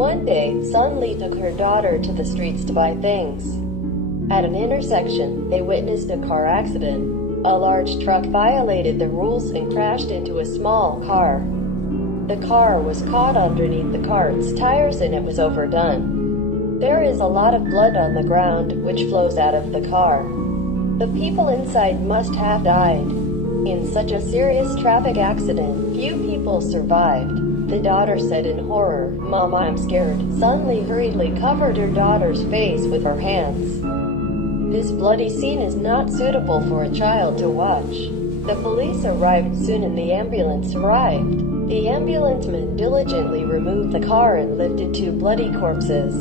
One day, Sun Li took her daughter to the streets to buy things. At an intersection, they witnessed a car accident. A large truck violated the rules and crashed into a small car. The car was caught underneath the cart's tires and it was overdone. There is a lot of blood on the ground, which flows out of the car. The people inside must have died. In such a serious traffic accident, few people survived. The daughter said in horror, "Mom, I'm scared." Sun Li hurriedly covered her daughter's face with her hands. This bloody scene is not suitable for a child to watch. The police arrived soon and the ambulance arrived. The ambulancemen diligently removed the car and lifted two bloody corpses.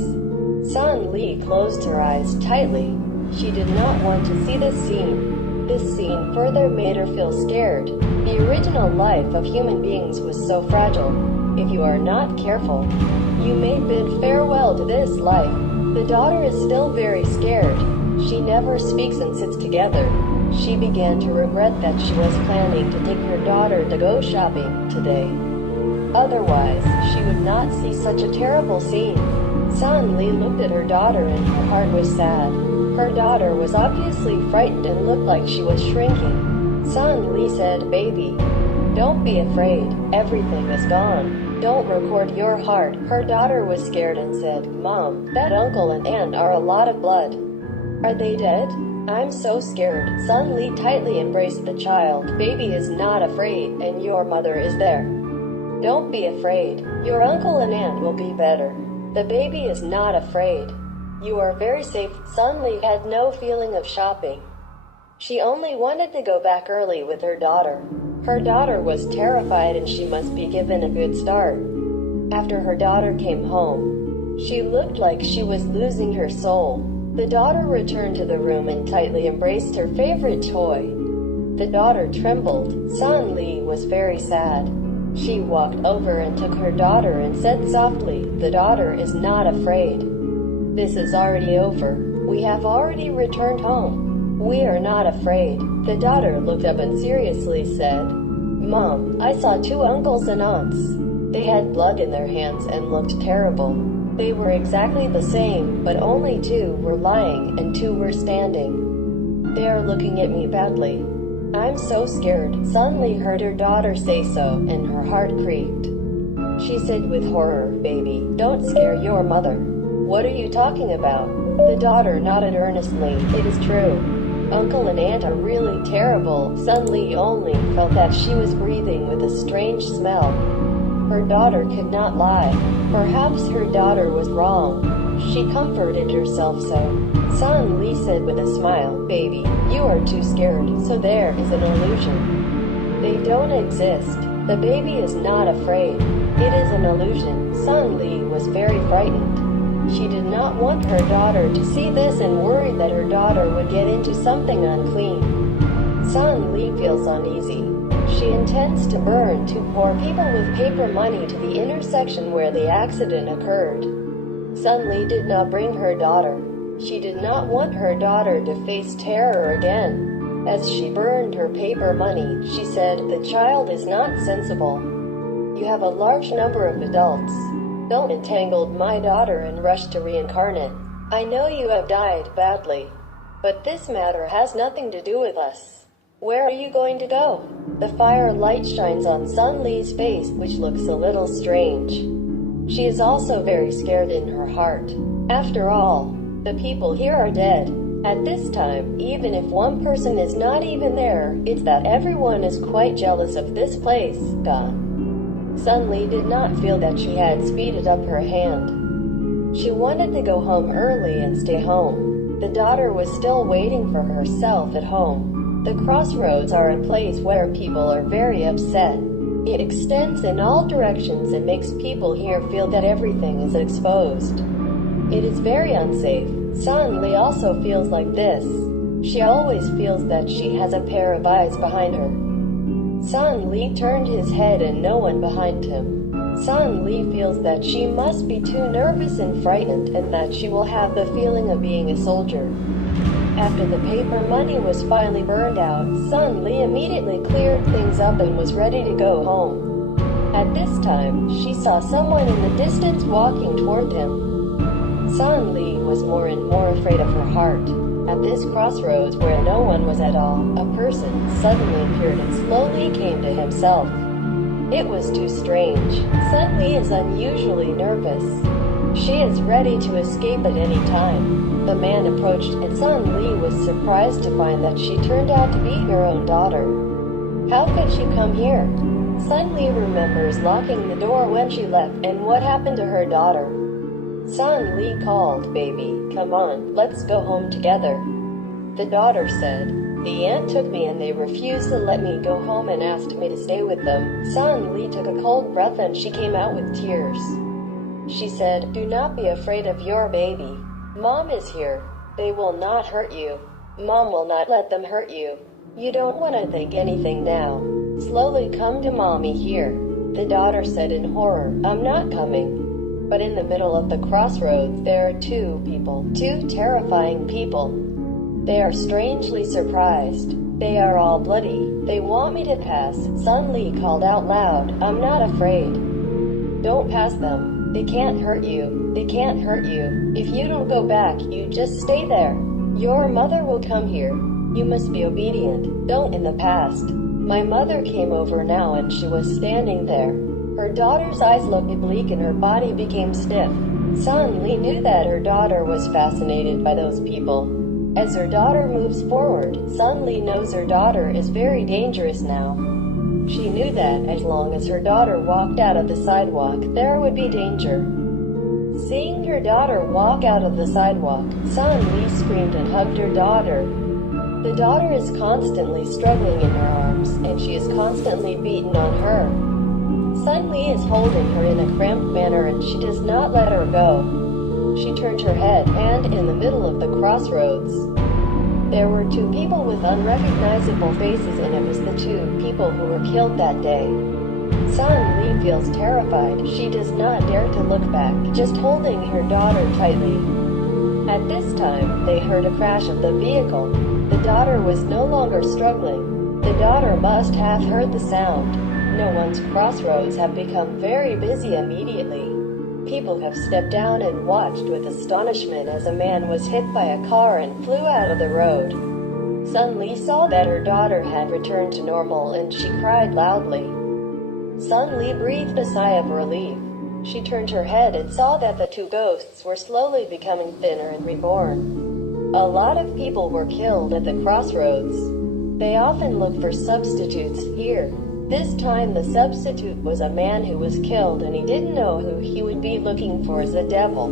Sun Li closed her eyes tightly. She did not want to see this scene. This scene further made her feel scared. The original life of human beings was so fragile. If you are not careful, you may bid farewell to this life. The daughter is still very scared. She never speaks and sits together. She began to regret that she was planning to take her daughter to go shopping today. Otherwise, she would not see such a terrible scene. Sun Li looked at her daughter and her heart was sad. Her daughter was obviously frightened and looked like she was shrinking. Sun Li said, "Baby, don't be afraid. Everything is gone. Don't record your heart." Her daughter was scared and said, "Mom, that uncle and aunt are a lot of blood. Are they dead? I'm so scared." Sun Li tightly embraced the child. "Baby is not afraid, and your mother is there. Don't be afraid. Your uncle and aunt will be better. The baby is not afraid. You are very safe." Sun Li had no feeling of shopping. She only wanted to go back early with her daughter. Her daughter was terrified and she must be given a good start. After her daughter came home, she looked like she was losing her soul. The daughter returned to the room and tightly embraced her favorite toy. The daughter trembled. Sun Li was very sad. She walked over and took her daughter and said softly, "The daughter is not afraid. This is already over. We have already returned home. We are not afraid." The daughter looked up and seriously said, "Mom, I saw two uncles and aunts. They had blood in their hands and looked terrible. They were exactly the same, but only two were lying and two were standing. They are looking at me badly. I'm so scared." Sun Li heard her daughter say so, and her heart creaked. She said with horror, "Baby, don't scare your mother. What are you talking about?" The daughter nodded earnestly. "It is true. Uncle and aunt are really terrible." Sun Li only felt that she was breathing with a strange smell. Her daughter could not lie. Perhaps her daughter was wrong. She comforted herself so. Sun Li said with a smile, "Baby, you are too scared, so there is an illusion. They don't exist. The baby is not afraid. It is an illusion." Sun Li was very frightened. She did not want her daughter to see this and worried that her daughter would get into something unclean. Sun Li feels uneasy. She intends to burn two poor people with paper money to the intersection where the accident occurred. Sun Li did not bring her daughter. She did not want her daughter to face terror again. As she burned her paper money, she said, "The child is not sensible. You have a large number of adults. Don't entangle my daughter and rush to reincarnate. I know you have died badly, but this matter has nothing to do with us. Where are you going to go?" The firelight shines on Sun Li's face, which looks a little strange. She is also very scared in her heart. After all, the people here are dead. At this time, even if one person is not even there, it's that everyone is quite jealous of this place gone. Sun Li did not feel that she had speeded up her hand. She wanted to go home early and stay home. The daughter was still waiting for herself at home. The crossroads are a place where people are very upset. It extends in all directions and makes people here feel that everything is exposed. It is very unsafe. Sun Li also feels like this. She always feels that she has a pair of eyes behind her. Sun Li turned his head and no one behind him. Sun Li feels that she must be too nervous and frightened and that she will have the feeling of being a soldier. After the paper money was finally burned out, Sun Li immediately cleared things up and was ready to go home. At this time, she saw someone in the distance walking toward him. Sun Li was more and more afraid of her heart. At this crossroads where no one was at all, a person suddenly appeared and slowly came to himself. It was too strange. Sun Li is unusually nervous. She is ready to escape at any time. The man approached, and Sun Li was surprised to find that she turned out to be her own daughter. How could she come here? Sun Li remembers locking the door when she left, and what happened to her daughter. Sun Li called, "Baby, come on, let's go home together." The daughter said, "The aunt took me and they refused to let me go home and asked me to stay with them." Sun Li took a cold breath and she came out with tears. She said, "Do not be afraid of your baby. Mom is here. They will not hurt you. Mom will not let them hurt you. You don't want to think anything now. Slowly come to mommy here." The daughter said in horror, "I'm not coming." But in the middle of the crossroads, there are two people, two terrifying people. They are strangely surprised. They are all bloody. They want me to pass. Sun Li called out loud, "I'm not afraid. Don't pass them. They can't hurt you. They can't hurt you. If you don't go back, you just stay there. Your mother will come here. You must be obedient. Don't in the past." My mother came over now and she was standing there. Her daughter's eyes looked bleak and her body became stiff. Sun Li knew that her daughter was fascinated by those people. As her daughter moves forward, Sun Li knows her daughter is very dangerous now. She knew that as long as her daughter walked out of the sidewalk, there would be danger. Seeing her daughter walk out of the sidewalk, Sun Li screamed and hugged her daughter. The daughter is constantly struggling in her arms, and she is constantly beaten on her. Sun Li is holding her in a cramped manner and she does not let her go. She turned her head, and in the middle of the crossroads, there were two people with unrecognizable faces, and it was the two people who were killed that day. Sun Li feels terrified. She does not dare to look back, just holding her daughter tightly. At this time, they heard a crash of the vehicle. The daughter was no longer struggling. The daughter must have heard the sound. No one's crossroads have become very busy immediately. People have stepped down and watched with astonishment as a man was hit by a car and flew out of the road. Sun Li saw that her daughter had returned to normal and she cried loudly. Sun Li breathed a sigh of relief. She turned her head and saw that the two ghosts were slowly becoming thinner and reborn. A lot of people were killed at the crossroads. They often look for substitutes here. This time the substitute was a man who was killed and he didn't know who he would be looking for as a devil.